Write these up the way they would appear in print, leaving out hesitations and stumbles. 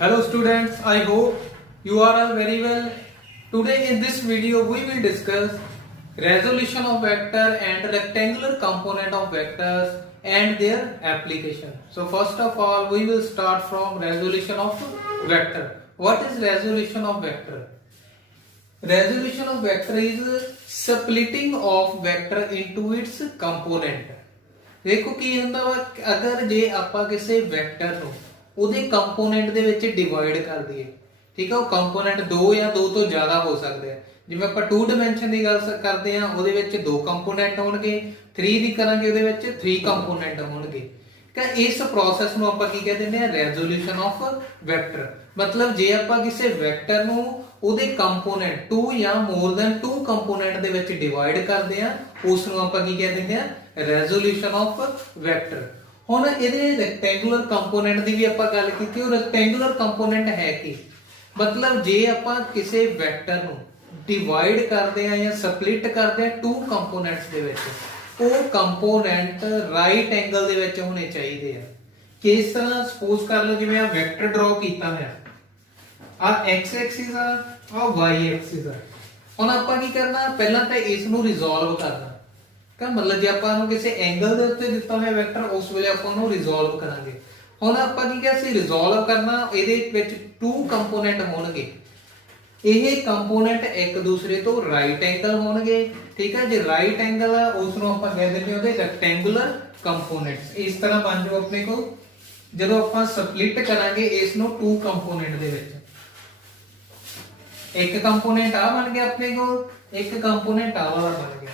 Hello students, I hope you are all very well. Today in this video we will discuss resolution of vector and rectangular component of vectors and their application. So first of all we will start from resolution of vector. What is resolution of vector? Resolution of vector is splitting of vector into its component. देखो की ਹੁੰਦਾ ਵਾ अगर जे ਆਪਾਂ ਕਿਸੇ vector ਨੂੰ ਉਹਦੇ component ਦੇ ਵਿੱਚ ਡਿਵਾਈਡ ਕਰ ਦਈਏ, ਠੀਕ ਹੈ, ਉਹ ਕੰਪੋਨੈਂਟ ਦੋ ਜਾਂ ਦੋ ਤੋਂ ਜ਼ਿਆਦਾ ਹੋ ਸਕਦੇ ਆ। ਜਿਵੇਂ ਆਪਾਂ 2 ਡਾਈਮੈਂਸ਼ਨ ਦੀ ਗੱਲ ਕਰਦੇ ਆ, ਉਹਦੇ ਵਿੱਚ ਦੋ ਕੰਪੋਨੈਂਟ ਹੋਣਗੇ। 3 ਦੀ ਕਰਾਂਗੇ ਉਹਦੇ ਵਿੱਚ 3 ਕੰਪੋਨੈਂਟ ਹੋਣਗੇ। ਤਾਂ ਇਸ ਪ੍ਰੋਸੈਸ ਨੂੰ ਆਪਾਂ ਕੀ ਕਹਿ ਦਿੰਦੇ ਆ, ਰੈਜ਼ੋਲੂਸ਼ਨ ਆਫ ਵੈਕਟਰ। मतलब ਜੇ ਆਪਾਂ ਕਿਸੇ ਵੈਕਟਰ ਨੂੰ ਉਹਦੇ ਕੰਪੋਨੈਂਟ 2 ਜਾਂ ਮੋਰ ਦੈਨ 2 ਕੰਪੋਨੈਂਟ ਦੇ ਵਿੱਚ ਡਿਵਾਈਡ ਕਰਦੇ ਆ, ਉਸ ਨੂੰ ਆਪਾਂ ਕੀ ਕਹਿ ਦਿੰਦੇ ਆ, ਰੈਜ਼ੋਲੂਸ਼ਨ ਆਫ ਵੈਕਟਰ। ਹੁਣ ਇਹਦੇ ਰੈਕਟੈਂਗੂਲਰ ਕੰਪੋਨੈਂਟ ਦੀ ਵੀ ਆਪਾਂ ਗੱਲ ਕੀਤੀ। ਉਹ ਰੈਕਟੈਂਗੂਲਰ ਕੰਪੋਨੈਂਟ ਹੈ ਕੀ, मतलब ਜੇ ਆਪਾਂ ਕਿਸੇ ਵੈਕਟਰ ਨੂੰ ਡਿਵਾਈਡ ਕਰਦੇ ਆ ਜਾਂ ਸਪਲਿਟ ਕਰਦੇ ਆ 2 ਕੰਪੋਨੈਂਟਸ ਦੇ ਵਿੱਚ, ਉਹ ਕੰਪੋਨੈਂਟ ਰਾਈਟ ਐਂਗਲ ਦੇ ਵਿੱਚ ਹੋਣੇ ਚਾਹੀਦੇ ਆ। ਕਿਸ ਤਰ੍ਹਾਂ, ਸਪੋਜ਼ ਕਰ ਲਓ ਜਿਵੇਂ ਆ ਵੈਕਟਰ ਡਰਾ ਕੀਤਾ ਹੋਇਆ, ਆ x ਐਕਸਿਸ ਆ y ਐਕਸਿਸ ਆ। ਹੁਣ ਆਪਾਂ ਕੀ ਕਰਨਾ, ਪਹਿਲਾਂ ਤਾਂ ਇਸ ਨੂੰ ਰਿਜ਼ੋਲਵ ਕਰਨਾ। ਕਾ मतलब ਜੇ ਆਪਾਂ ਨੂੰ ਕਿਸੇ ਐਂਗਲ ਦੇ ਉੱਤੇ ਦਿੱਤਾ ਹੋਇਆ ਵੈਕਟਰ, ਉਸ ਵੇਲੇ ਆਪਾਂ ਉਹਨੂੰ ਰਿਜ਼ੋਲਵ ਕਰਾਂਗੇ। ਹੁਣ ਆਪਾਂ ਕੀ ਕਿਹਾ ਸੀ, ਰਿਜ਼ੋਲਵ ਕਰਨਾ। ਇਹਦੇ ਵਿੱਚ 2 ਕੰਪੋਨੈਂਟ ਹੋਣਗੇ। ਇਹ ਕੰਪੋਨੈਂਟ ਇੱਕ ਦੂਸਰੇ ਤੋਂ ਰਾਈਟ ਐਂਗਲ ਹੋਣਗੇ, ਠੀਕ ਹੈ। ਜੇ ਰਾਈਟ ਐਂਗਲ ਆ ਉਸ ਨੂੰ ਆਪਾਂ ਕਹਿ ਦਿੰਦੇ ਉਹਦੇ ਰੈਕਟੈਂਗੂਲਰ ਕੰਪੋਨੈਂਟਸ। ਇਸ ਤਰ੍ਹਾਂ ਬਣ ਜਾਓ ਆਪਣੇ ਕੋਲ। ਜਦੋਂ ਆਪਾਂ ਸਪਲਿਟ ਕਰਾਂਗੇ ਇਸ ਨੂੰ 2 ਕੰਪੋਨੈਂਟ ਦੇ ਵਿੱਚ, ਇੱਕ ਕੰਪੋਨੈਂਟ ਆ ਬਣ ਗਿਆ ਆਪਣੇ ਕੋਲ, ਇੱਕ ਕੰਪੋਨੈਂਟ ਆ ਵਾਲਾ ਬਣ ਗਿਆ,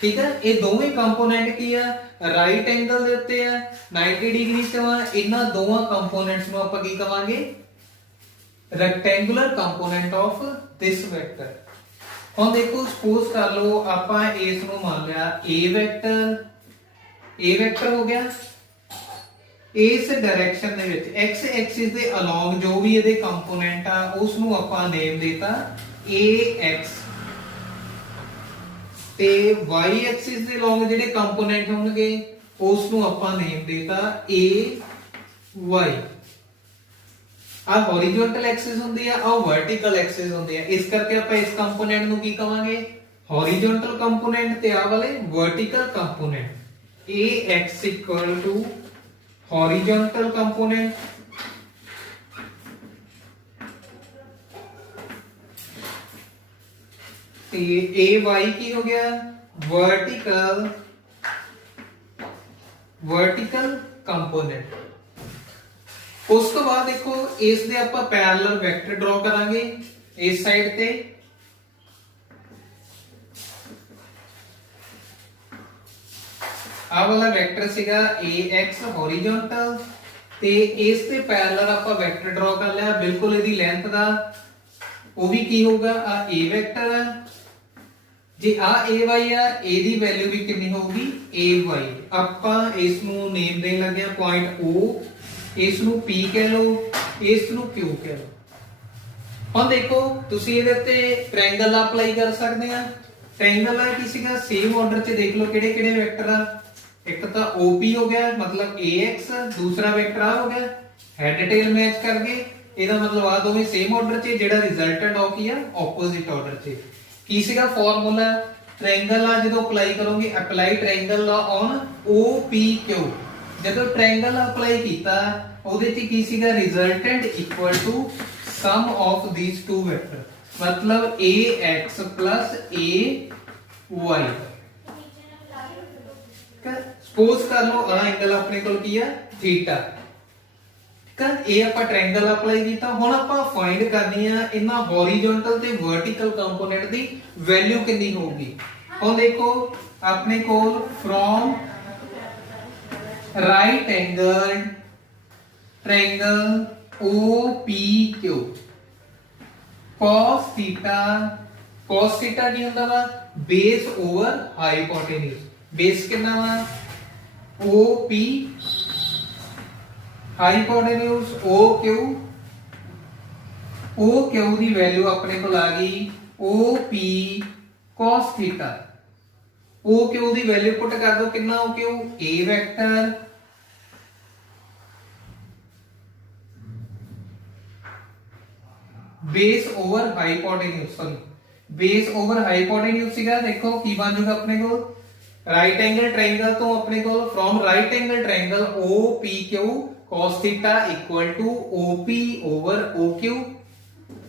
ਠੀਕ ਹੈ। ਇਹ ਦੋਵੇਂ ਕੰਪੋਨੈਂਟ ਕੀ ਆ, ਰਾਈਟ ਐਂਗਲ ਦੇ ਉੱਤੇ ਆ, 90 ਡਿਗਰੀ ਤੇ ਆ। ਇਹਨਾਂ ਦੋਵਾਂ ਕੰਪੋਨੈਂਟਸ ਨੂੰ ਆਪਾਂ ਕੀ ਕਵਾਂਗੇ, rectangular component of this vector. ਹੁਣ ਦੇਖੋ, ਸਪੋਜ਼ ਕਰ ਲਓ ਆਪਾਂ ਇਸ ਨੂੰ ਮੰਨ ਲਿਆ a ਵੈਕਟਰ ਹੋ ਗਿਆ। ਇਸ डायरेक्शन ਦੇ ਵਿੱਚ x ਐਕਸਿਸ ਦੇ ਅਲੋਂਗ ਜੋ ਵੀ ਇਹਦੇ ਕੰਪੋਨੈਂਟ ਆ ਉਸ ਨੂੰ ਆਪਾਂ ਨੇਮ ਦਿੱਤਾ ax, ਤੇ y ਐਕਸਿਸ ਦੇ ਅਲੋਂਗ ਜਿਹੜੇ ਕੰਪੋਨੈਂਟ ਹੋਣਗੇ ਉਸ ਨੂੰ ਆਪਾਂ ਨੇਮ ਦਿੱਤਾ ay। ਆ ਹੌਰੀਜ਼ੌਂਟਲ ਐਕਸਿਸ ਹੁੰਦੀ ਆ, ਆ ਵਰਟੀਕਲ ਐਕਸਿਸ ਹੁੰਦੀ ਆ। ਇਸ ਕਰਕੇ ਆਪਾਂ ਇਸ ਕੰਪੋਨੈਂਟ ਨੂੰ ਕੀ ਕਵਾਂਗੇ, ਹੌਰੀਜ਼ੌਂਟਲ ਕੰਪੋਨੈਂਟ, ਤੇ ਆ ਵਾਲੇ vertical component. ax equal to horizontal component ਤੇ ay ਕੀ ਹੋ ਗਿਆ, vertical component। ਉਸ ਤੋਂ ਬਾਅਦ ਦੇਖੋ ਇਸ ਦੇ ਆਪਾਂ ਪੈਰਲਲ ਵੈਕਟਰ ਡਰਾ ਕਰਾਂਗੇ ਇਸ ਸਾਈਡ ਤੇ। ਆ ਵਾਲਾ ਵੈਕਟਰ ਸੀਗਾ ax ਹੌਰੀਜ਼ੌਂਟਲ, ਤੇ ਇਸ ਤੇ ਪੈਰਲਲ ਆਪਾਂ ਵੈਕਟਰ ਡਰਾ ਕਰ ਲਿਆ ਬਿਲਕੁਲ ਇਹਦੀ ਲੈਂਥ ਦਾ। ਉਹ ਵੀ ਕੀ ਹੋਊਗਾ, ਆ a ਵੈਕਟਰ ਆ। ਜੇ ਆ ay ਆ, a ਦੀ ਵੈਲਿਊ ਵੀ ਕਿੰਨੀ ਹੋਊਗੀ, ay। ਆਪਾਂ ਇਸ ਨੂੰ ਨੇਮ ਦੇਣ ਲੱਗੇ ਆ ਪੁਆਇੰਟ o, ਇਸ ਨੂੰ p ਕਹਿ ਲਓ, ਇਸ ਨੂੰ q ਕਹਿ ਲਓ। ਹੁਣ ਦੇਖੋ ਤੁਸੀਂ ਇਹਦੇ ਉੱਤੇ ਟ੍ਰਾਇੰਗਲ ਅਪਲਾਈ ਕਰ ਸਕਦੇ ਆ। ਟ੍ਰਾਇੰਗਲ ਆ ਕੀ ਸੀਗਾ, ਸੇਮ ਆਰਡਰ 'ਚ ਦੇਖ ਲਓ ਕਿਹੜੇ ਕਿਹੜੇ ਵੈਕਟਰ ਆ। ਇੱਕ ਤਾਂ OP ਹੋ ਗਿਆ मतलब AX, दूसरा वेक्टर आ हो गया हेड टेल मैच करके। ਇਹਦਾ मतलब ਆ ਦੋਵੇਂ ਸੇਮ ਆਰਡਰ 'ਚ, ਜਿਹੜਾ ਰਿਜ਼ਲਟੈਂਟ ਆ ਕੀ ਆ, ਆਪੋਜ਼ਿਟ ਆਰਡਰ 'ਚ। ਕੀ ਸੀਗਾ ਫਾਰਮੂਲਾ, ਟ੍ਰਾਇੰਗਲ ਆ ਜਦੋਂ ਅਪਲਾਈ ਕਰੋਗੇ, apply triangle law on OPQ। ਜਦੋਂ ਟ੍ਰਾਇੰਗਲ ਅਪਲਾਈ ਕੀਤਾ ਉਹਦੇ 'ਚ ਕੀ ਸੀਗਾ, resultant equal to sum of these two vector, मतलब AX AY। ਸਪੋਜ਼ ਕਰ ਲਓ ਆ ਐਂਗਲ ਆਪਣੇ ਕੋਲ ਕੀ ਆ, ਥੀਟਾ। ਠੀਕ ਆ, ਇਹ ਆਪਾਂ ਟ੍ਰਾਇੰਗਲ ਅਪਲਾਈ ਕੀਤਾ। ਹੁਣ ਆਪਾਂ ਫਾਈਂਡ ਕਰਨੀ ਆ ਇਹਨਾਂ ਹੌਰੀਜ਼ੌਂਟਲ ਤੇ ਵਰਟੀਕਲ ਕੰਪੋਨੈਂਟ ਦੀ ਵੈਲਿਊ ਕਿੰਨੀ ਹੋਊਗੀ। ਹੁਣ ਦੇਖੋ ਆਪਣੇ ਕੋਲ from right angle triangle OPQ cos theta ਕੀ ਹੁੰਦਾ ਵਾ, ਬੇਸ ਓਵਰ ਹਾਈਪੋਟੇਨਸ। बेस कितना वा, OP हाइपोटेन्यूज OQ ਦੀ ਵੈਲਿਊ ਆਪਣੇ ਕੋਲ ਆ ਗਈ OP cos थीटा। OQ ਦੀ ਵੈਲਿਊ ਪੁੱਟ ਕਰ ਦੋ, ਕਿੰਨਾ OQ, A vector base over hypotenuse, sorry base over hypotenuse सीगा। देखो की बन जाएगा अपने को राइट एंगल ट्रायंगल तो अपने को from right angle triangle OPQ cos theta equal to OP over OQ,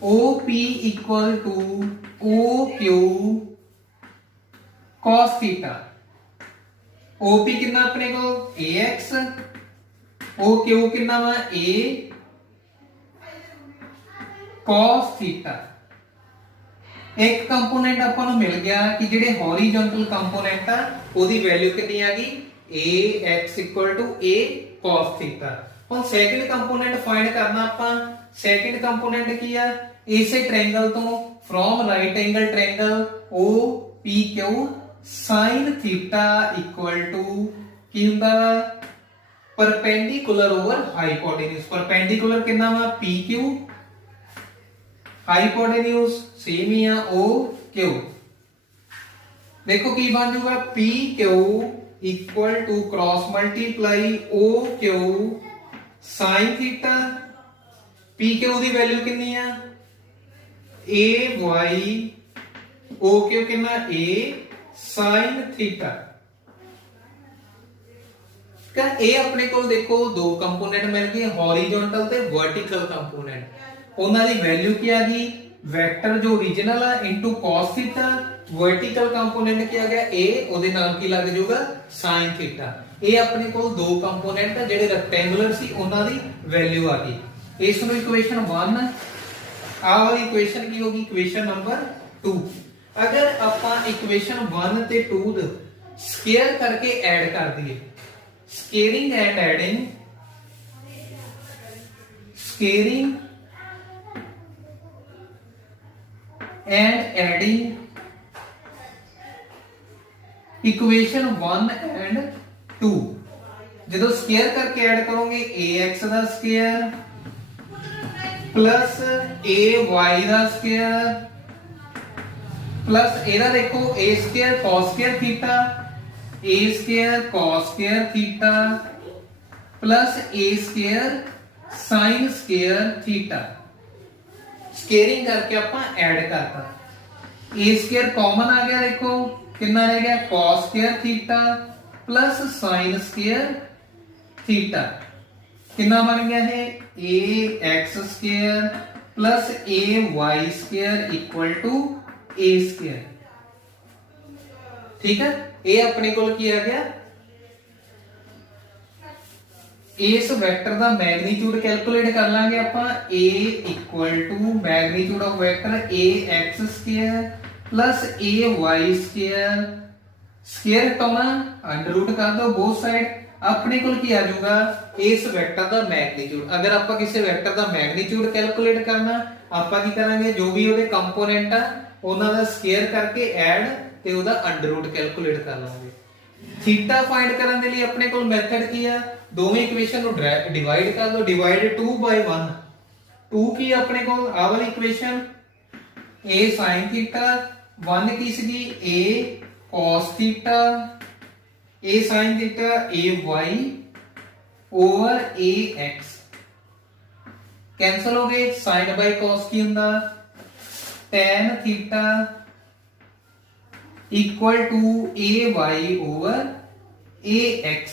OP equal to OQ cos theta. OP कितना अपने को AX, OQ कितना वा A cos थीटा। एक कंपोनेंट ਆਪਾਂ ਨੂੰ ਮਿਲ ਗਿਆ ਕਿ ਜਿਹੜੇ ਹੌਰੀਜ਼ੌਂਟਲ ਕੰਪੋਨੈਂਟ ਆ ਉਹਦੀ ਵੈਲਿਊ ਕਿੰਨੀ ਆ ਗਈ ax a cos ਥੀਟਾ। ਹੁਣ ਸੈਕੰਡ ਕੰਪੋਨੈਂਟ ਫਾਈਂਡ ਕਰਨਾ ਆਪਾਂ। ਸੈਕੰਡ ਕੰਪੋਨੈਂਟ ਕੀ ਆ ਇਸੇ ਟ੍ਰਾਇੰਗਲ ਤੋਂ from right angle triangle OPQ sin theta equal to ਕੀ ਹੁੰਦਾ ਪਰਪੈਂਡੀਕੁਲਰ ਓਵਰ ਹਾਈਪੋਟੇਨਿਊਜ਼। ਪਰਪੈਂਡੀਕੁਲਰ ਕਿੰਨਾ ਵਾ PQ, हाइपोटेन्यूज सेम ही है OQ। देखो की बन जाएगा PQ equal to cross multiply OQ sin theta. PQ दी वैल्यू कितनी है AY, OQ कितना A sin थीटा। ए अपने को देखो दो कंपोनेंट मिल गए हॉरिजॉन्टल ते वर्टिकल कंपोनेंट। ਉਹਨਾਂ ਦੀ ਵੈਲਿਊ ਕੀ ਆ ਗਈ ਵੈਕਟਰ ਜੋ origignal ਆ into cos theta, vertical component ਕੀ ਆ ਗਿਆ a, ਉਹਦੇ ਨਾਲ ਕੀ ਲੱਗ ਜਾਊਗਾ sin ਥੀਟਾ। ਇਹ ਆਪਣੇ ਕੋਲ ਦੋ ਕੰਪੋਨੈਂਟ ਆ ਜਿਹੜੇ ਰੈਕਟੈਂਗੂਲਰ ਸੀ ਉਹਨਾਂ ਦੀ ਵੈਲਿਊ ਆ ਗਈ। ਇਸ ਨੂੰ ਇਕੁਏਸ਼ਨ 1 ਆ ਵਾਲੀ ਇਕੁਏਸ਼ਨ ਕੀ ਹੋਗੀ ਇਕੁਏਸ਼ਨ ਨੰਬਰ 2। ਅਗਰ ਆਪਾਂ ਇਕੁਏਸ਼ਨ 1 ਤੇ 2 ਦੇ ਸਕੁਅਰ ਕਰਕੇ ਐਡ ਕਰ ਦਈਏ squaring and adding, squaring and adding equation 1 and 2। ਜਦੋਂ ਸਕੁਅਰ ਕਰਕੇ ਐਡ ਕਰੋਗੇ ax ਦਾ ਸਕੁਅਰ ਪਲਸ ay ਦਾ ਸਕੁਅਰ ਪਲਸ ਇਹਦਾ ਦੇਖੋ a square cos square theta, a square cos square theta plus a square sin square theta. Squaring करके ਆਪਾਂ add करता a square common आ गया। देखो कितना रह गया cos square theta plus sin square theta. कितना बन गया है ax square plus ay square equal to a square. ठीक है, ये अपने को किया गया इस वेक्टर ਦਾ मैग्नीट्यूड कैलकुलेट कर लांगे ਆਪਾਂ a equal to magnitude of vector ax square plus ay square. Square हटाना अंडर रूट कर दो बोथ साइड। अपने को ਕੀ ਆ ਜਾਊਗਾ इस वेक्टर ਦਾ मैग्नीट्यूड। अगर ਆਪਾਂ ਕਿਸੇ वेक्टर ਦਾ मैग्नीट्यूड कैलकुलेट करना ਆਪਾਂ ਕੀ ਕਰਾਂਗੇ ਜੋ ਵੀ ਉਹਦੇ ਕੰਪੋਨੈਂਟ ਆ ਉਹਨਾਂ ਦਾ ਸਕੁਅਰ ਕਰਕੇ ਐਡ ਤੇ ਉਹਦਾ ਅੰਡਰ रूट कैलकुलेट कर ਲਾਂਗੇ। थीटा फाइंड करने के लिए अपने को मेथड की है दोवें इक्वेशन को डिवाइड कर दो। डिवाइड 2 by 1, 2 की अपने को आ वाली इक्वेशन a sin थीटा, 1 की सीगी a cos theta, a sin theta ay over ax cancel हो गए। sin by cos की हुंदा tan theta equal to ay over ax।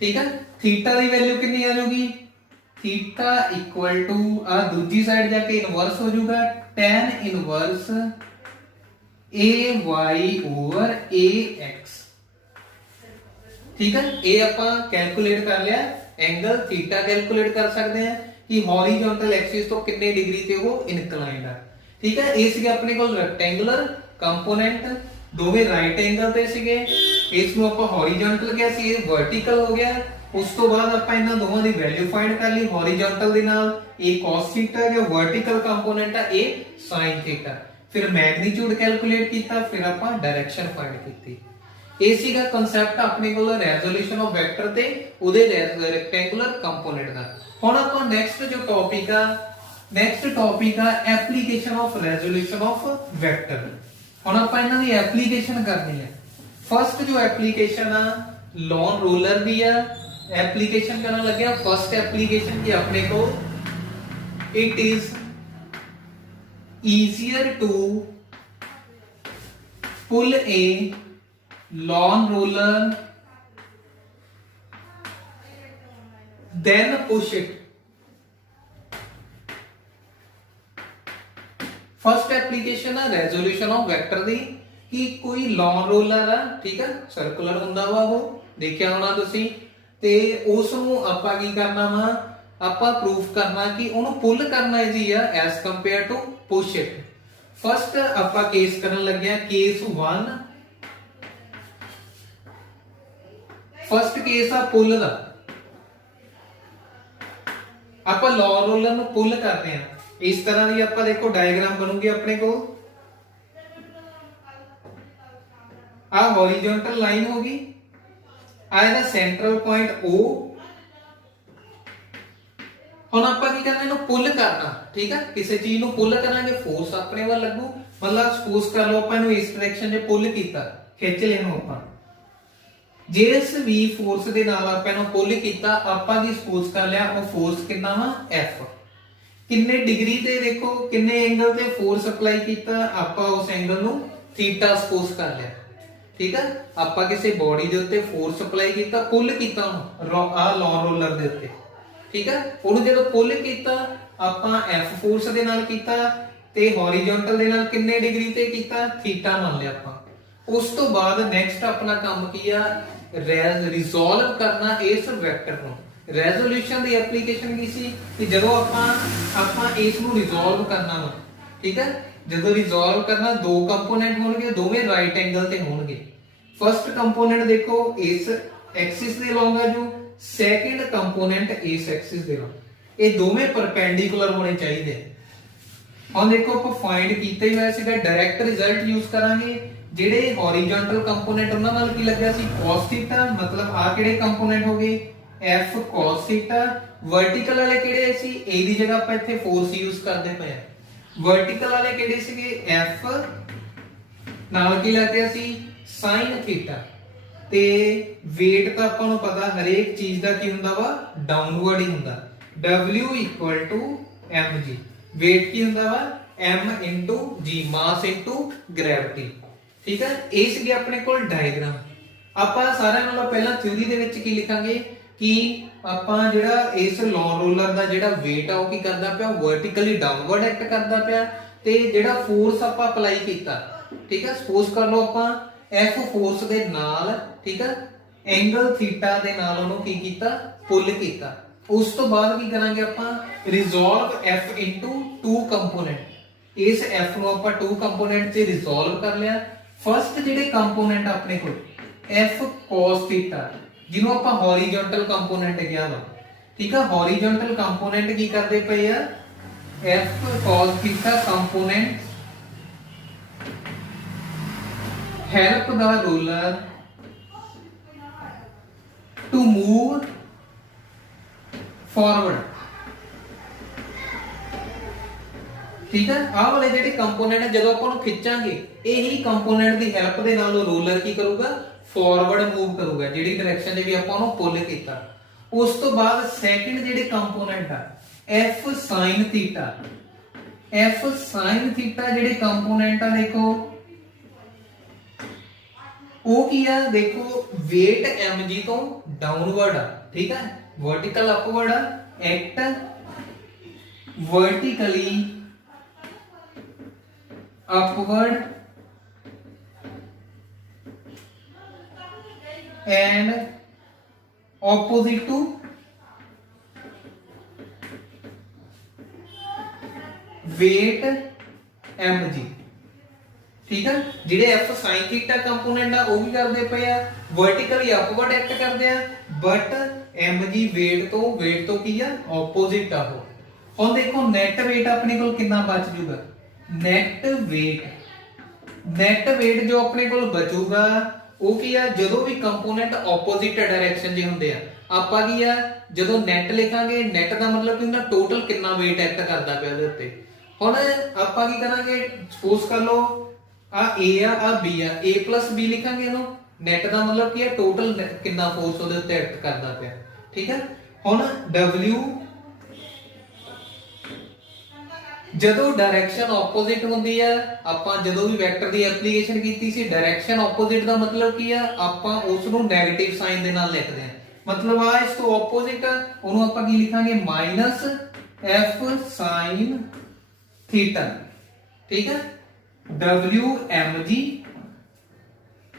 ठीक है, थीटा की वैल्यू कितनी आ जाएगी थीटा इक्वल टू आ दूसरी साइड जाके इनवर्स हो जाएगा tan inverse ay over ax। ठीक है, ये ਆਪਾਂ कैलकुलेट कर लिया एंगल थीटा कैलकुलेट कर सकते हैं कि हॉरिजॉन्टल एक्सिस तो कितने डिग्री ते वो इनक्लाइंड है। ठीक है, ये सीगे अपने को रेक्टेंगुलर कंपोनेंट दोवे राइट एंगल ਤੇ ਸੀਗੇ। ਇਸ ਨੂੰ ਆਪਾਂ ਹੌਰੀਜ਼ੌਂਟਲ ਕਿਹਾ ਸੀ, ਇਹ ਵਰਟੀਕਲ ਹੋ ਗਿਆ। ਉਸ ਤੋਂ ਬਾਅਦ ਆਪਾਂ ਇਹਨਾਂ ਦੋਵਾਂ ਦੀ ਵੈਲਿਊ ਫਾਈਂਡ ਕਰ ਲਈ ਹੌਰੀਜ਼ੌਂਟਲ ਦੇ ਨਾਲ ਇਹ cos ਥੀਟਾ ਹੈ, ਵਰਟੀਕਲ ਕੰਪੋਨੈਂਟ ਹੈ ਇਹ sin ਥੀਟਾ। ਫਿਰ ਮੈਗਨੀਟਿਊਡ ਕੈਲਕੂਲੇਟ ਕੀਤਾ, ਫਿਰ ਆਪਾਂ ਡਾਇਰੈਕਸ਼ਨ ਫਾਈਂਡ ਕੀਤੀ। ਇਹ ਸੀਗਾ ਕਨਸੈਪਟ ਆਪਣੇ ਕੋਲ ਰੈਜ਼ੋਲੂਸ਼ਨ ਆਫ ਵੈਕਟਰ ਤੇ ਉਹਦੇ ਰੈਕਟੈਂਗੂਲਰ ਕੰਪੋਨੈਂਟ ਦਾ। ਹੁਣ ਆਪਾਂ ਨੈਕਸਟ ਜੋ ਟੌਪਿਕ ਆ application of resolution of vector. ਹੁਣ ਆਪਾਂ ਇਹਨਾਂ ਦੀ ਐਪਲੀਕੇਸ਼ਨ ਕਰਨੀ ਹੈ। ਫਸਟ ਜੋ ਐਪਲੀਕੇਸ਼ਨ ਆ ਲੌਨ ਰੂਲਰ ਦੀ ਆ ਐਪਲੀਕੇਸ਼ਨ ਕਰਨ ਲੱਗਿਆ। ਫਸਟ ਐਪਲੀਕੇਸ਼ਨ ਕੀ ਆਪਣੇ ਕੋ it is easier to pull a lawn roller then push it। First application है रेजोल्यूशन ऑफ वेक्टर दी कि कोई लॉन रोलर आ, ठीक है, सर्कुलर हुंदा वा, वो देखिया होना तुसी, ते उस नूं आपां की करना वा, आपां प्रूफ करना कि उन्होंने पुल करना इजी है as compare to push it. First आपां केस करन लगे केस 1। फर्स्ट केस आ पुल दा, आपां लॉन रोलर नूं पुल करते हैं। इस तरह की आपां देखो डायग्राम बनूगी अपने को, आ हॉरिजॉन्टल लाइन होगी, आ ਇਹਦਾ सेंट्रल पॉइंट O। ਹੁਣ ਆਪਾਂ ਕੀ ਕਰਨਾ, ਇਹਨੂੰ ਪੁੱਲ ਕਰਨਾ, ਠੀਕ ਹੈ। ਕਿਸੇ ਚੀਜ਼ ਨੂੰ ਪੁੱਲ ਕਰਾਂਗੇ ਫੋਰਸ ਆਪਣੇ ਵੱਲ ਲੱਗੂ, ਮਤਲਬ ਸਪੋਜ਼ ਕਰ ਲਓ ਆਪਾਂ ਇਹਨੂੰ ਇਸ ਡਾਇਰੈਕਸ਼ਨ 'ਚ ਪੁੱਲ ਕੀਤਾ, ਖਿੱਚ ਲੈਨੂੰ ਆਪਾਂ, ਜਿਸ ਵੀ ਫੋਰਸ ਦੇ ਨਾਲ ਆਪਾਂ ਇਹਨੂੰ ਪੁੱਲ ਕੀਤਾ, ਆਪਾਂ ਕੀ ਸਪੋਜ਼ ਕਰ ਲਿਆ ਉਹ ਫੋਰਸ ਕਿੰਨਾ ਵਾ F। किन्ने डिग्री ते देखो किन्ने एंगल ते फोर्स अप्लाई कीता, आपा उस एंगल नु थीटा सपोज कर लिया, ठीक है। आपा किसी बॉडी दे उत्ते फोर्स अप्लाई कीता, पुल कीता आ लॉन रोलर दे उत्ते, ठीक है। उहनु जदों पुल कीता आपा एफ फोर्स दे नाल कीता ते हॉरिजॉन्टल दे नाल किन्ने डिग्री ते कीता, थीटा मान लिया आपा। उस तो बाद नेक्स्ट अपना काम की आ रिजोल्व करना इस वेक्टर नु। रेजोल्यूशन दी एप्लीकेशन की सी कि जदों आपां इस नूं रिजोल्व करना वा, ठीक है। जदों रिजोल्व करना दो कंपोनेंट होणगे, दोवें राइट एंगल ते होणगे। फर्स्ट कंपोनेंट देखो इस एक्सिस दे लॉन्ग आ जो, सेकंड कंपोनेंट इस एक्सिस दे लॉन्ग, ये दोवें परपेंडिकुलर होने चाहिए। हुण देखो आपां फाइंड कीता ही होया सीगा, डायरेक्ट रिजल्ट यूज करांगे। जेड़े हॉरिजॉन्टल कंपोनेंट उन्हां नाल की लग्गिया सी cos थीटा, मतलब आ किहड़े कंपोनेंट हो गए F cos थीटा। वर्टिकल वाले किहड़े सी, A दी जगह ਆਪਾਂ ਇੱਥੇ फोर्स यूज ਕਰਦੇ ਪਏ ਆ। वर्टिकल वाले किहड़े ਸੀਗੇ F ਨਾਲ ਕੀ ਲੱਗਿਆ ਸੀ sin थीटा। ਤੇ weight ਤਾਂ ਆਪਾਂ ਨੂੰ ਪਤਾ ਹਰੇਕ ਚੀਜ਼ ਦਾ ਕੀ ਹੁੰਦਾ ਵਾ ਡਾਊਨਵਰਡ ਹੀ ਹੁੰਦਾ, W = mg। weight ਕੀ ਹੁੰਦਾ ਵਾ m * g, mass * gravity, ਠੀਕ ਹੈ। ਇਹ ਸੀਗੇ ਆਪਣੇ ਕੋਲ ਡਾਇਗਰਾਮ। ਆਪਾਂ ਸਾਰਿਆਂ ਨਾਲੋਂ ਪਹਿਲਾਂ ਥਿਊਰੀ ਦੇ ਵਿੱਚ ਕੀ ਲਿਖਾਂਗੇ कि ਆਪਾਂ ਜਿਹੜਾ ਇਸ ਲੌਨ ਰੋਲਰ ਦਾ ਜਿਹੜਾ weight ਆ ਉਹ ਕੀ ਕਰਦਾ ਪਿਆ, ਵਰਟੀਕਲੀ ਡਾਊਨਵਰਡ ਐਕਟ ਕਰਦਾ ਪਿਆ, ਤੇ ਜਿਹੜਾ ਫੋਰਸ ਆਪਾਂ ਅਪਲਾਈ ਕੀਤਾ, ਠੀਕ ਹੈ। ਸਪੋਜ਼ ਕਰ ਲਓ ਆਪਾਂ F ਫੋਰਸ ਦੇ ਨਾਲ, ਠੀਕ ਹੈ, ਐਂਗਲ ਥੀਟਾ ਦੇ ਨਾਲ ਉਹਨੂੰ ਕੀ ਕੀਤਾ, ਪੁੱਲ ਕੀਤਾ। ਉਸ ਤੋਂ ਬਾਅਦ ਕੀ ਕਰਾਂਗੇ ਆਪਾਂ, ਰਿਜ਼ੋਲਵ F into 2 ਕੰਪੋਨੈਂਟ। ਇਸ F ਨੂੰ ਆਪਾਂ 2 ਕੰਪੋਨੈਂਟ 'ਚ ਰਿਜ਼ੋਲਵ ਕਰ ਲਿਆ। ਫਸਟ ਜਿਹੜੇ ਕੰਪੋਨੈਂਟ ਆਪਣੇ ਕੋਲ F cos थीटा, ਜਿਹਨੂੰ ਆਪਾਂ ਹੌਰੀਜ਼ੌਂਟਲ ਕੰਪੋਨੈਂਟ ਕਿਹਾ ਵਾ, ਠੀਕ ਆ। ਹੌਰੀਜ਼ੌਂਟਲ ਕੰਪੋਨੈਂਟ ਕੀ ਕਰਦੇ ਪਏ ਆ, F cos theta component help the roller to move forward, ठीक है। आ वाले ਜਿਹੜੇ ਕੰਪੋਨੈਂਟ ਜਦੋਂ ਆਪਾਂ ਨੂੰ ਖਿੱਚਾਂਗੇ, ਇਹੀ ਕੰਪੋਨੈਂਟ ਦੀ ਹੈਲਪ ਦੇ ਨਾਲ ਉਹ ਰੋਲਰ ਕੀ ਕਰੂਗਾ, ਫਾਰਵਰਡ ਮੂਵ ਕਰੂਗਾ, ਜਿਹੜੀ ਡਾਇਰੈਕਸ਼ਨ ਦੇ ਵੀ ਆਪਾਂ ਉਹਨੂੰ ਪੁੱਲ ਕੀਤਾ। ਉਸ ਤੋਂ ਬਾਅਦ ਸੈਕਿੰਡ ਜਿਹੜੇ ਕੰਪੋਨੈਂਟ ਆ F sin theta, F sin theta ਜਿਹੜੇ ਕੰਪੋਨੈਂਟ ਆ ਦੇਖੋ ਉਹ ਕੀ ਆ, ਦੇਖੋ weight mg ਤੋਂ ਡਾਊਨਵਰਡ ਆ, ਠੀਕ ਹੈ, वर्टिकल अपवर्ड आ, act vertically upward and opposite to weight mg, ठीक है। ਜਿਹੜੇ f sin थीटा कंपोनेंट आ ਉਹ ਵੀ ਕਰਦੇ ਪਏ ਆ, वर्टिकली upward ਐਕਟ ਕਰਦੇ ਆ, बट mg weight ਤੋਂ ਕੀ ਆ, opposite ਆ। ਉਹ ਹੁਣ ਦੇਖੋ net weight ਆਪਣੇ ਕੋਲ ਕਿੰਨਾ ਬਚ ਜੂਗਾ, net weight ਜੋ ਆਪਣੇ ਕੋਲ ਬਚੂਗਾ ਉਹ ਕੀ ਆ, ਜਦੋਂ ਵੀ ਕੰਪੋਨੈਂਟ ਆਪੋਜ਼ਿਟ ਡਾਇਰੈਕਸ਼ਨ ਦੇ ਹੁੰਦੇ ਆ, ਆਪਾਂ ਕੀ ਆ ਜਦੋਂ net ਲਿਖਾਂਗੇ, net ਦਾ ਮਤਲਬ ਕਿ ਉਹਦਾ ਟੋਟਲ ਕਿੰਨਾ weight ਐਕਟ ਕਰਦਾ ਪਿਆ ਉਹਦੇ ਉੱਤੇ। ਹੁਣ ਆਪਾਂ ਕੀ ਕਰਾਂਗੇ, ਸਪੋਜ਼ ਕਰ ਲਓ ਆ A ਆ B ਆ, A + B ਲਿਖਾਂਗੇ ਇਹਨੂੰ, net ਦਾ ਮਤਲਬ ਕੀ ਹੈ ਟੋਟਲ ਕਿੰਨਾ ਫੋਰਸ ਉਹਦੇ ਉੱਤੇ ਐਕਟ ਕਰਦਾ ਪਿਆ, ਠੀਕ ਹੈ। ਹੁਣ ਜਦੋਂ ਡਾਇਰੈਕਸ਼ਨ ਆਪੋਜ਼ਿਟ ਹੁੰਦੀ ਆ, ਆਪਾਂ ਜਦੋਂ ਵੀ ਵੈਕਟਰ ਦੀ ਐਪਲੀਕੇਸ਼ਨ ਕੀਤੀ ਸੀ, ਡਾਇਰੈਕਸ਼ਨ ਆਪੋਜ਼ਿਟ ਦਾ ਮਤਲਬ ਕੀ ਆ, ਆਪਾਂ ਉਸ ਨੂੰ ਨੈਗੇਟਿਵ ਸਾਈਨ ਦੇ ਨਾਲ ਲਿਖਦੇ ਆ। ਮਤਲਬ ਆ ਇਸ ਤੋਂ ਆਪੋਜ਼ਿਟ ਉਹਨੂੰ ਆਪਾਂ ਕੀ ਲਿਖਾਂਗੇ, ਮਾਈਨਸ f sin ਥੀਟਾ। ਠੀਕ ਹੈ, WMG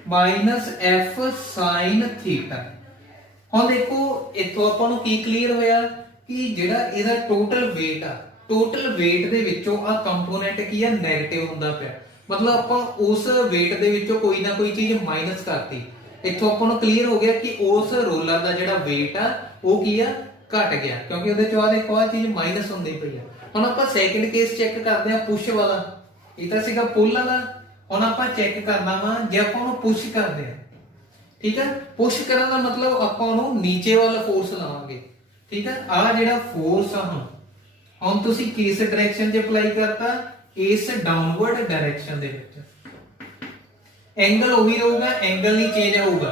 minus f sin theta. ਹੁਣ ਦੇਖੋ ਇੱਥੋਂ ਆਪਾਂ ਨੂੰ ਕੀ ਕਲੀਅਰ ਹੋਇਆ ਕਿ ਜਿਹੜਾ ਇਹਦਾ ਟੋਟਲ weight ਆ, ਟੋਟਲ weight ਦੇ ਵਿੱਚੋਂ ਆ ਕੰਪੋਨੈਂਟ ਕੀ ਆ, ਨੈਗੇਟਿਵ ਹੁੰਦਾ ਪਿਆ। ਮਤਲਬ ਆਪਾਂ ਉਸ weight ਦੇ ਵਿੱਚੋਂ ਕੋਈ ਨਾ ਕੋਈ ਚੀਜ਼ ਮਾਈਨਸ ਕਰਤੀ। ਇੱਥੋਂ ਆਪਾਂ ਨੂੰ ਕਲੀਅਰ ਹੋ ਗਿਆ ਕਿ ਉਸ ਰੋਲਰ ਦਾ ਜਿਹੜਾ weight ਆ ਉਹ ਕੀ ਆ, ਘਟ ਗਿਆ, ਕਿਉਂਕਿ ਉਹਦੇ ਚੋਂ ਆ ਦੇਖੋ ਆ ਚੀਜ਼ ਮਾਈਨਸ ਹੁੰਦੀ ਪਈ ਆ। ਹੁਣ ਆਪਾਂ ਸੈਕਿੰਡ ਕੇਸ ਚੈੱਕ ਕਰਦੇ ਆ, ਪੁਸ਼ ਵਾਲਾ। ਇਹ ਤਾਂ ਸੀਗਾ ਪੁੱਲ ਵਾਲਾ। ਹੁਣ ਆਪਾਂ ਚੈੱਕ ਕਰਨਾ ਵਾ ਜੇ ਆਪਾਂ ਉਹਨੂੰ ਪੁਸ਼ ਕਰਦੇ ਆ। ਠੀਕ ਹੈ, ਪੁਸ਼ ਕਰਨ ਦਾ ਮਤਲਬ ਆਪਾਂ ਉਹਨੂੰ ਨੀਚੇ ਵੱਲ ਫੋਰਸ ਲਾਵਾਂਗੇ। ਠੀਕ ਹੈ, ਆ ਜਿਹੜਾ ਫੋਰਸ ਆ ਹੁਣ ਤੁਸੀਂ ਕਿਸ ਡਾਇਰੈਕਸ਼ਨ 'ਚ ਅਪਲਾਈ ਕਰਤਾ, ਇਸ ਡਾਊਨਵਰਡ ਡਾਇਰੈਕਸ਼ਨ ਦੇ ਵਿੱਚ। ਐਂਗਲ ਉਹੀ ਰਹੂਗਾ, ਐਂਗਲ ਨਹੀਂ ਚੇਂਜ ਹੋਊਗਾ।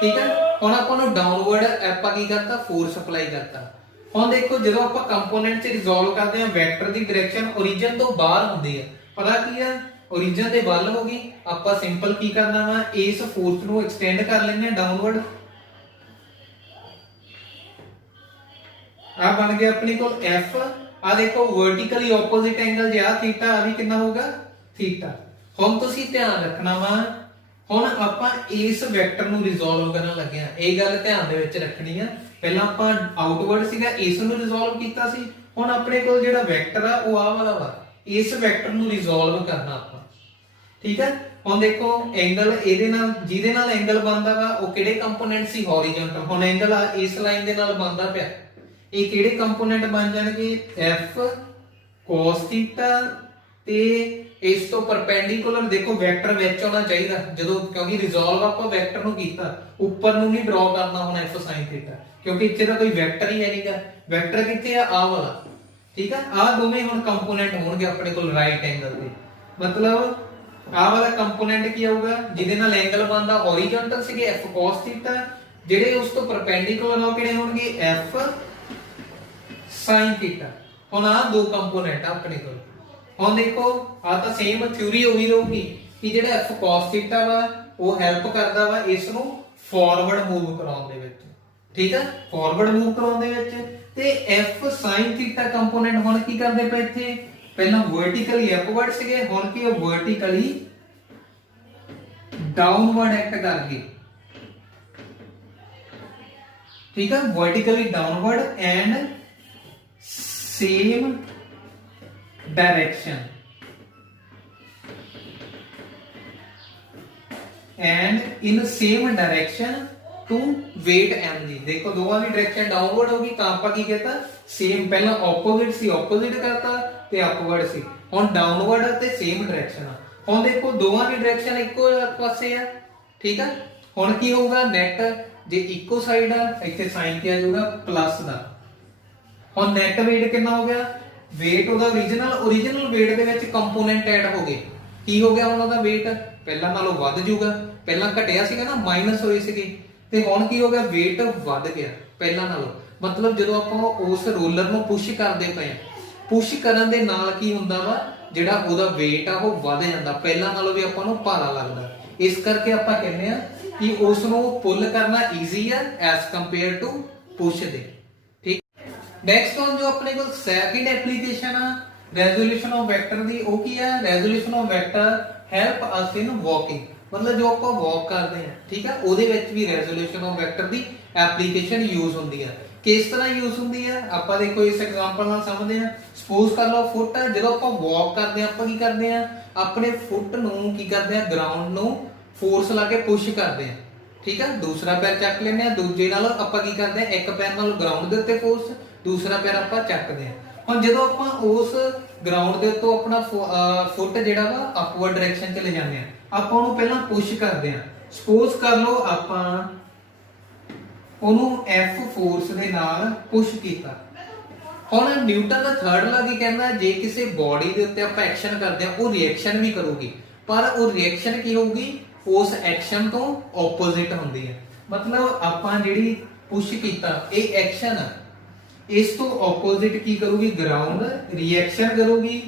ਠੀਕ ਹੈ, ਹੁਣ ਆਪਾਂ ਨੂੰ ਡਾਊਨਵਰਡ ਆਪਾਂ ਕੀ ਕਰਤਾ, ਫੋਰਸ ਅਪਲਾਈ ਕਰਤਾ। ਹੁਣ ਦੇਖੋ ਜਦੋਂ ਆਪਾਂ ਕੰਪੋਨੈਂਟ 'ਚ ਰਿਜ਼ੋਲਵ ਕਰਦੇ ਹਾਂ, ਵੈਕਟਰ ਦੀ ਡਾਇਰੈਕਸ਼ਨ origin ਤੋਂ ਬਾਹਰ ਹੁੰਦੀ ਹੈ। ਪਤਾ ਕੀ ਆ, origin ਦੇ ਵੱਲ ਹੋ ਗਈ। ਆਪਾਂ ਸਿੰਪਲ ਕੀ ਕਰਨਾ ਵਾ, ਇਸ ਫੋਰਸ ਨੂੰ ਐਕਸਟੈਂਡ ਕਰ ਲੈਣੇ ਡਾਊਨਵਰਡ। ਆ ਬਣ ਗਿਆ ਆਪਣੇ ਕੋਲ f। ਆ ਦੇਖੋ ਵਰਟੀਕਲੀ ਆਪੋਜ਼ਿਟ ਐਂਗਲ ਜੇ ਆ ਥੀਟਾ, ਆ ਵੀ ਕਿੰਨਾ ਹੋਊਗਾ, ਥੀਟਾ। ਹੁਣ ਤੁਸੀਂ ਧਿਆਨ ਰੱਖਣਾ ਵਾ, ਹੁਣ ਆਪਾਂ ਇਸ ਵੈਕਟਰ ਨੂੰ ਰਿਜ਼ੋਲਵ ਕਰਨ ਲੱਗੇ ਆ। ਇਹ ਗੱਲ ਧਿਆਨ ਦੇ ਵਿੱਚ ਰੱਖਣੀ ਆ। ਪਹਿਲਾਂ ਆਪਾਂ ਆਊਟਵਰਡ ਸੀਗਾ, ਇਸ ਨੂੰ ਰਿਜ਼ੋਲਵ ਕੀਤਾ ਸੀ। ਹੁਣ ਆਪਣੇ ਕੋਲ ਜਿਹੜਾ ਵੈਕਟਰ ਆ ਉਹ ਆ ਵਾਲਾ ਵਾ, ਇਸ ਵੈਕਟਰ ਨੂੰ ਰਿਜ਼ੋਲਵ ਕਰਨਾ ਆਪਾਂ। ਠੀਕ ਹੈ, ਹੁਣ ਦੇਖੋ ਐਂਗਲ ਇਹਦੇ ਨਾਲ, ਜਿਹਦੇ ਨਾਲ ਐਂਗਲ ਬਣਦਾ ਵਾ ਉਹ ਕਿਹੜੇ ਕੰਪੋਨੈਂਟ ਸੀ, ਹੌਰੀਜ਼ੌਂਟਲ। ਹੁਣ ਐਂਗਲ ਆ ਇਸ ਲਾਈਨ ਦੇ ਨਾਲ ਬਣਦਾ ਪਿਆ। ਇਹ ਕਿਹੜੇ ਕੰਪੋਨੈਂਟ ਬਣ ਜਾਣਗੇ, f cos θ ਤੇ ਇਸ ਤੋਂ ਪਰਪੈਂਡੀਕੂਲਰ। ਦੇਖੋ ਵੈਕਟਰ ਵਿੱਚ ਆਉਣਾ ਚਾਹੀਦਾ ਜਦੋਂ, ਕਿਉਂਕਿ ਰਿਜ਼ੋਲਵ ਆਪਾਂ ਵੈਕਟਰ ਨੂੰ ਕੀਤਾ, ਉੱਪਰ ਨੂੰ ਨਹੀਂ ਡਰਾ ਕਰਨਾ ਹੁਣ f sin θ, ਕਿਉਂਕਿ ਇੱਥੇ ਤਾਂ ਕੋਈ ਵੈਕਟਰ ਹੀ ਹੈ ਨਹੀਂਗਾ। ਵੈਕਟਰ ਕਿੱਥੇ ਆ, ਆ ਵਾਲਾ। ਠੀਕ ਹੈ, ਆ ਦੋਵੇਂ ਹੁਣ ਕੰਪੋਨੈਂਟ ਹੋਣਗੇ ਆਪਣੇ ਕੋਲ ਰਾਈਟ ਐਂਗਲ ਦੇ। ਮਤਲਬ ਆ ਵਾਲਾ ਕੰਪੋਨੈਂਟ ਕੀ ਆਊਗਾ, ਜਿਹਦੇ ਨਾਲ ਐਂਗਲ ਬਣਦਾ ਹੌਰੀਜ਼ੌਂਟਲ ਸੀਗੇ f cos θ, ਜਿਹੜੇ ਉਸ ਤੋਂ ਪਰਪੈਂਡੀਕੂਲਰ ਉਹ ਕਿਹੜੇ ਹੋਣਗੇ, f sin θ। ਹੁਣ ਆ ਦੋ ਕੰਪੋਨੈਂਟ ਆ ਆਪਣੇ ਕੋਲ। ਹੁਣ ਦੇਖੋ ਆ ਤਾਂ ਸੇਮ ਥਿਊਰੀ ਉਹੀ ਰਹੂਗੀ ਕਿ ਜਿਹੜਾ f cos θ ਵਾ ਉਹ ਹੈਲਪ ਕਰਦਾ ਵਾ ਇਸ ਨੂੰ ਫਾਰਵਰਡ ਮੂਵ ਕਰਾਉਣ ਦੇ ਵਿੱਚ। ਠੀਕ ਹੈ, ਫਾਰਵਰਡ ਮੂਵ ਕਰਾਉਣ ਦੇ ਵਿੱਚ। ਤੇ f sin θ ਕੰਪੋਨੈਂਟ ਹੁਣ ਕੀ ਕਰਦੇ ਪਏ ਇੱਥੇ, ਪਹਿਲਾਂ ਵਰਟੀਕਲੀ ਅਪਵਰਡ ਸੀਗੇ, ਹੁਣ ਕੀ ਉਹ ਵਰਟੀਕਲੀ ਡਾਊਨਵਰਡ ਐਕਟ ਕਰ ਗਏ। ਠੀਕ ਹੈ, vertically downward and same direction and in same direction to weight mg। देखो दोवां दी डायरेक्शन डाउनवर्ड होगी ਤਾਂ ਆਪਾਂ ਕੀ ਕੀਤਾ, ਸੇਮ ਪਹਿਲਾਂ ਆਪੋਜ਼ਿਟ ਸੀ, ਆਪੋਜ਼ਿਟ ਕਰਤਾ ਤੇ ਅਪਵਰਡ ਸੀ। ਹੁਣ ਡਾਊਨਵਰਡ ਤੇ ਸੇਮ ਡਾਇਰੈਕਸ਼ਨ ਆ। ਹੁਣ ਦੇਖੋ ਦੋਵਾਂ ਦੀ ਡਾਇਰੈਕਸ਼ਨ ਇੱਕੋ ਪਾਸੇ ਆ। ਠੀਕ ਆ, ਹੁਣ ਕੀ ਹੋਊਗਾ, ਨੈਟ ਜੇ ਇੱਕੋ ਸਾਈਡ ਆ ਇੱਥੇ ਸਾਈਨ ਤੇ ਆ ਜਾਊਗਾ ਪਲੱਸ ਦਾ। ਹੁਣ ਨੈਟ weight ਕਿੰਨਾ ਹੋ ਗਿਆ, weight ਉਹਦਾ origignal weight ਦੇ ਵਿੱਚ ਕੰਪੋਨੈਂਟ ਐਡ ਹੋ ਗਏ। ਕੀ ਹੋ ਗਿਆ ਹੁਣ ਉਹਦਾ weight ਪਹਿਲਾਂ ਨਾਲੋਂ ਵੱਧ ਜਾਊਗਾ। ਪਹਿਲਾਂ ਘਟਿਆ ਸੀਗਾ ਨਾ, ਮਾਈਨਸ ਹੋਏ ਸੀਗੇ, ਤੇ ਹੁਣ ਕੀ ਹੋ ਗਿਆ, weight ਵੱਧ ਗਿਆ ਪਹਿਲਾਂ ਨਾਲੋਂ। ਮਤਲਬ ਜਦੋਂ ਆਪਾਂ ਉਸ ਰੋਲਰ ਨੂੰ ਪੁਸ਼ ਕਰਦੇ ਪਏ, ਪੁਸ਼ ਕਰਨ ਦੇ ਨਾਲ ਕੀ ਹੁੰਦਾ ਵਾ, ਜਿਹੜਾ ਉਹਦਾ weight ਆ ਉਹ ਵੱਧ ਜਾਂਦਾ, ਪਹਿਲਾਂ ਨਾਲੋਂ ਵੀ ਆਪਾਂ ਨੂੰ ਭਾਰਾ ਲੱਗਦਾ। ਇਸ ਕਰਕੇ ਆਪਾਂ ਕਹਿੰਦੇ ਆ ਕਿ ਉਸ ਨੂੰ ਪੁੱਲ ਕਰਨਾ ਈਜ਼ੀ ਆ ਐਸ ਕੰਪੇਅਰ ਟੂ ਪੁਸ਼ ਦੇ। ਨੈਕਸਟ ਹੁਣ ਜੋ ਆਪਣੇ ਕੋਲ ਸੈਕਿੰਡ ਐਪਲੀਕੇਸ਼ਨ ਆ ਰੈਜ਼ੋਲੂਸ਼ਨ ਆਫ ਵੈਕਟਰ ਦੀ, ਉਹ ਕੀ ਆ, resolution of vector help us in walking. ਮਤਲਬ ਜੋ ਆਪਾਂ ਵਾਕ ਕਰਦੇ ਆ, ਠੀਕ ਆ, ਉਹਦੇ ਵਿੱਚ ਵੀ resolution of vector the application use ਹੁੰਦੀ ਆ। ਕਿਸ ਤਰ੍ਹਾਂ ਯੂਜ਼ ਹੁੰਦੀ ਆ, ਆਪਾਂ ਦੇਖੋ ਇਸ ਐਗਜ਼ਾਮਪਲ ਨਾਲ ਸਮਝਦੇ ਆ। ਸਪੋਜ਼ ਕਰ ਲਓ ਫੁੱਟ ਆ, ਜਦੋਂ ਆਪਾਂ ਵਾਕ ਕਰਦੇ ਆ ਆਪਾਂ ਕੀ ਕਰਦੇ ਆ, ਆਪਣੇ ਫੁੱਟ ਨੂੰ ਕੀ ਕਰਦੇ ਆ, ਗਰਾਊਂਡ ਨੂੰ ਫੋਰਸ ਲਾ ਕੇ ਪੁਸ਼ ਕਰਦੇ ਆ। ਠੀਕ ਆ, ਦੂਸਰਾ ਪੈਰ ਚੱਕ ਲੈਂਦੇ ਆ, ਦੂਜੇ ਨਾਲ ਆਪਾਂ ਕੀ ਕਰਦੇ ਆ, ਇੱਕ ਪੈਰ ਨਾਲ ਗਰਾਊਂਡ ਦੇ ਉੱਤੇ ਫੋਰਸ, ਦੂਸਰਾ ਪੈਰ ਆਪਾਂ ਚੱਕਦੇ ਆ। ਹੁਣ ਜਦੋਂ ਆਪਾਂ ਉਸ ਗਰਾਊਂਡ ਦੇ ਉੱਤੋਂ ਆਪਣਾ ਫੁੱਟ ਜਿਹੜਾ ਵਾ ਅਪਵਰਡ ਡਾਇਰੈਕਸ਼ਨ ਚ ਲੈ ਜਾਂਦੇ ਆ, ਆਪਾਂ ਉਹਨੂੰ ਪਹਿਲਾਂ ਪੁਸ਼ ਕਰਦੇ ਆ। ਸਪੋਜ਼ ਕਰ ਲਓ ਆਪਾਂ ਉਹਨੂੰ F ਫੋਰਸ ਦੇ ਨਾਲ ਪੁਸ਼ ਕੀਤਾ। ਹੁਣ ਨਿਊਟਨ ਦਾ ਥਰਡ ਲਾ ਕੀ ਕਹਿੰਦਾ, ਜੇ ਕਿਸੇ ਬੋਡੀ ਦੇ ਉੱਤੇ ਆਪਾਂ ਐਕਸ਼ਨ ਕਰਦੇ ਆ ਉਹ ਰਿਐਕਸ਼ਨ ਵੀ ਕਰੂਗੀ, ਪਰ ਉਹ ਰਿਐਕਸ਼ਨ ਕੀ ਹੋਊਗੀ, ਉਸ ਐਕਸ਼ਨ ਤੋਂ ਆਪੋਜ਼ਿਟ ਹੁੰਦੀ ਹੈ। ਮਤਲਬ ਆਪਾਂ ਜਿਹੜੀ ਪੁਸ਼ ਕੀਤਾ ਇਹ ਐਕਸ਼ਨ ਆ, ਇਸ ਤੋਂ ਆਪੋਜ਼ਿਟ ਕੀ ਕਰੂਗੀ, ਗਰਾਊਂਡ ਰਿਐਕਸ਼ਨ ਕਰੂਗੀ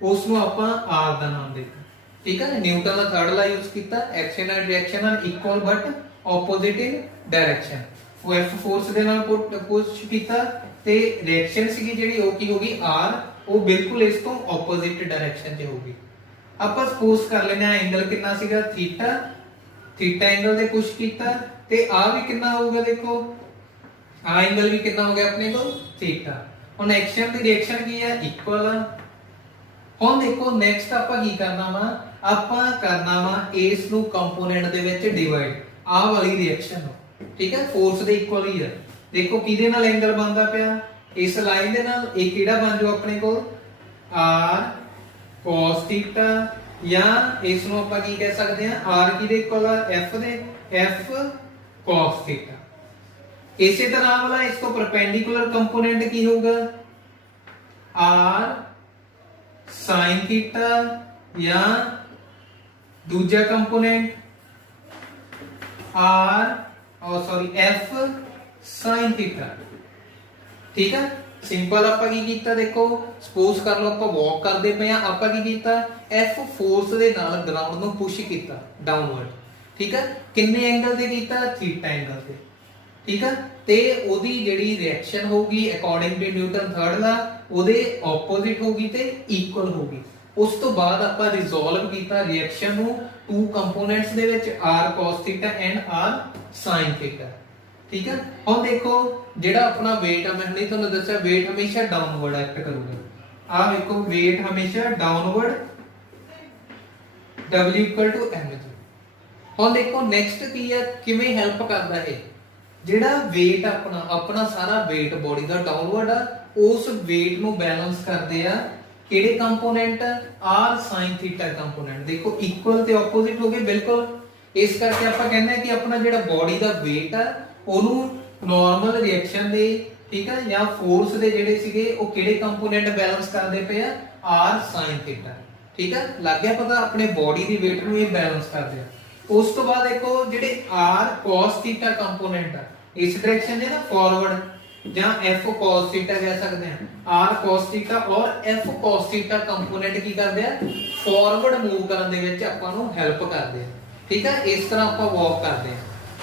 ਉਸ ਨੂੰ ਆਪਾਂ r ਦਾ ਨਾਮ ਦਿੱਤਾ। ਠੀਕ ਹੈ, ਨਿਊਟਨ ਦਾ ਥਰਡ ਲਾ ਯੂਜ਼ ਕੀਤਾ, action and reaction are equal but opposite in direction. ਉਹ F ਫੋਰਸ ਦੇ ਨਾਲ ਪੁਸ਼ ਕੀਤਾ ਤੇ ਰਿਐਕਸ਼ਨ ਸੀਗੀ ਜਿਹੜੀ ਉਹ ਕੀ ਹੋਗੀ r, ਉਹ ਬਿਲਕੁਲ ਇਸ ਤੋਂ ਆਪੋਜ਼ਿਟ ਡਾਇਰੈਕਸ਼ਨ 'ਚ ਹੋਗੀ। ਆਪਾਂ ਸਪੋਜ਼ ਕਰ ਲੈਨੇ ਆ ਐਂਗਲ ਕਿੰਨਾ ਸੀਗਾ ਥੀਟਾ, ਥੀਟਾ ਐਂਗਲ ਤੇ ਪੁਸ਼ ਕੀਤਾ ਤੇ ਆ ਵੀ ਕਿੰਨਾ ਹੋਊਗਾ, ਦੇਖੋ ਆ ਐਂਗਲ ਵੀ ਕਿੰਨਾ ਹੋ ਗਿਆ ਆਪਣੇ ਕੋਲ ਥੀਟਾ। ਹੁਣ ਐਕਸ਼ਨ ਤੇ ਰਿਐਕਸ਼ਨ ਕੀ ਹੈ ਇਕੁਅਲ ਆ। ਹੁਣ ਦੇਖੋ ਨੈਕਸਟ ਆਪਾਂ ਕੀ ਕਰਨਾ ਵਾ, ਆਪਾਂ ਕਰਨਾ ਵਾ ਇਸ ਨੂੰ ਕੰਪੋਨੈਂਟ ਦੇ ਵਿੱਚ ਡਿਵਾਈਡ, ਆ ਵਾਲੀ ਰਿਐਕਸ਼ਨ ਨੂੰ। ਠੀਕ ਹੈ, ਫੋਰਸ ਦੇ ਇਕੁਅਲ ਹੀ ਆ। ਦੇਖੋ ਕਿਹਦੇ ਨਾਲ ਐਂਗਲ ਬਣਦਾ ਪਿਆ, ਇਸ ਲਾਈਨ ਦੇ ਨਾਲ। ਇਹ ਕਿਹੜਾ ਬਣ ਜਾਊ ਆਪਣੇ ਕੋਲ r cos ਥੀਟਾ, ਜਾਂ ਇਸ ਨੂੰ ਆਪਾਂ ਕੀ ਕਹਿ ਸਕਦੇ ਆ r ਕਿਹਦੇ ਇਕੁਅਲ ਆ f ਦੇ, f cos ਥੀਟਾ। ਇਸੇ ਤਰ੍ਹਾਂ ਵਾਲਾ ਇਸ ਤੋਂ ਪਰਪੈਂਡੀਕੁਲਰ ਕੰਪੋਨੈਂਟ ਕੀ ਹੋਊਗਾ r sin ਥੀਟਾ, ਜਾਂ ਦੂਜਾ ਕੰਪੋਨੈਂਟ f sin ਥੀਟਾ। ਠੀਕ ਹੈ, ਸਿੰਪਲ ਆਪਾਂ ਕੀ ਕੀਤਾ, ਦੇਖੋ ਸਪੋਜ਼ ਕਰ ਲਓ ਆਪਾਂ ਵਾਕ ਕਰਦੇ ਪਏ ਆ, ਆਪਾਂ ਕੀ ਕੀਤਾ f ਫੋਰਸ ਦੇ ਨਾਲ ਗਰਾਊਂਡ ਨੂੰ ਪੁਸ਼ ਕੀਤਾ ਡਾਊਨਵਰਡ। ਠੀਕ ਹੈ, ਕਿੰਨੇ ਐਂਗਲ ਤੇ ਕੀਤਾ ਥੀਟਾ ਐਂਗਲ ਤੇ। ਠੀਕ ਹੈ, ਤੇ ਉਹਦੀ ਜਿਹੜੀ ਰਿਐਕਸ਼ਨ ਹੋਊਗੀ ਅਕੋਰਡਿੰਗ ਟੂ ਨਿਊਟਨ ਥਰਡ ਲਾ ਉਹਦੇ ਆਪੋਜ਼ਿਟ ਹੋਊਗੀ ਤੇ ਇਕੁਅਲ ਹੋਊਗੀ। ਉਸ ਤੋਂ ਬਾਅਦ ਆਪਾਂ ਰਿਜ਼ੋਲਵ ਕੀਤਾ ਰਿਐਕਸ਼ਨ ਨੂੰ ਟੂ ਕੰਪੋਨੈਂਟਸ ਦੇ ਵਿੱਚ r cos theta and r sin theta. ਠੀਕ ਹੈ, ਹੁਣ ਦੇਖੋ ਜਿਹੜਾ ਆਪਣਾ weight ਆ, ਮੈਂ ਹੁਣੇ ਤੁਹਾਨੂੰ ਦੱਸਿਆ weight ਹਮੇਸ਼ਾ ਡਾਊਨਵਰਡ ਐਕਟ ਕਰੂਗਾ। ਆ ਵੇਖੋ weight ਹਮੇਸ਼ਾ ਡਾਊਨਵਰਡ, w = mg। ਹੁਣ ਦੇਖੋ ਨੈਕਸਟ ਕੀ ਹੈ, ਕਿਵੇਂ ਹੈਲਪ ਕਰਦਾ ਇਹ ਜਿਹੜਾ weight ਆਪਣਾ ਸਾਰਾ weight ਬੋਡੀ ਦਾ ਡਾਊਨਵਰਡ ਆ, ਉਸ weight ਨੂੰ ਬੈਲੈਂਸ ਕਰਦੇ ਆ ਕਿਹੜੇ component r sin theta component. ਦੇਖੋ ਇਕੁਅਲ ਤੇ ਆਪੋਜ਼ਿਟ ਹੋ ਗਏ ਬਿਲਕੁਲ, ਇਸ ਕਰਕੇ ਆਪਾਂ ਕਹਿੰਦੇ ਆ ਕਿ ਆਪਣਾ ਜਿਹੜਾ ਬੋਡੀ ਦਾ weight ਆ ਉਹਨੂੰ ਨਾਰਮਲ ਰਿਐਕਸ਼ਨ ਦੇ, ਠੀਕ ਹੈ, ਜਾਂ ਫੋਰਸ ਦੇ ਜਿਹੜੇ ਸੀਗੇ ਉਹ ਕਿਹੜੇ ਕੰਪੋਨੈਂਟ ਬੈਲੈਂਸ ਕਰਦੇ ਪਏ ਆ r sin ਥੀਟਾ। ਠੀਕ ਹੈ, ਲੱਗ ਗਿਆ ਪਤਾ, ਆਪਣੇ ਬੋਡੀ ਦੀ weight ਨੂੰ ਇਹ ਬੈਲੈਂਸ ਕਰਦੇ ਆ। ਉਸ ਤੋਂ ਬਾਅਦ ਦੇਖੋ ਜਿਹੜੇ r cos ਥੀਟਾ ਕੰਪੋਨੈਂਟ ਆ ਇਸ ਡਾਇਰੈਕਸ਼ਨ ਦੇ ਨਾ ਫਾਰਵਰਡ, ਜਾਂ f cos ਥੀਟਾ ਕਹਿ ਸਕਦੇ ਆ। r cos ਥੀਟਾ ਔਰ f cos ਥੀਟਾ ਕੰਪੋਨੈਂਟ ਕੀ ਕਰਦੇ ਆ ਫਾਰਵਰਡ ਮੂਵ ਕਰਨ ਦੇ ਵਿੱਚ ਆਪਾਂ ਨੂੰ ਹੈਲਪ ਕਰਦੇ ਆ। ਠੀਕ ਹੈ, ਇਸ ਤਰ੍ਹਾਂ ਆਪਾਂ ਵਾਕ ਕਰਦੇ ਆ।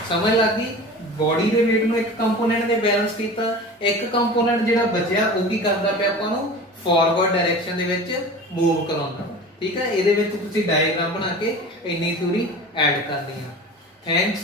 ਸਮਝ ਲੱਗ ਗਈ, ਬੋਡੀ ਦੇ weight ਨੂੰ ਇੱਕ ਕੰਪੋਨੈਂਟ ਨੇ ਬੈਲੈਂਸ ਕੀਤਾ, ਇੱਕ ਕੰਪੋਨੈਂਟ ਜਿਹੜਾ ਬਚਿਆ ਉਹ ਕੀ ਕਰਦਾ ਪਿਆ ਆਪਾਂ ਨੂੰ ਫਾਰਵਰਡ ਡਾਇਰੈਕਸ਼ਨ ਦੇ ਵਿੱਚ ਮੂਵ ਕਰਾਉਂਦਾ। ਠੀਕ ਹੈ, ਇਹਦੇ ਵਿੱਚ ਤੁਸੀਂ ਡਾਇਗਰਾਮ ਬਣਾ ਕੇ ਇੰਨੀ ਥਿਊਰੀ ਐਡ ਕਰਨੀ ਆ। ਥੈਂਕਸ।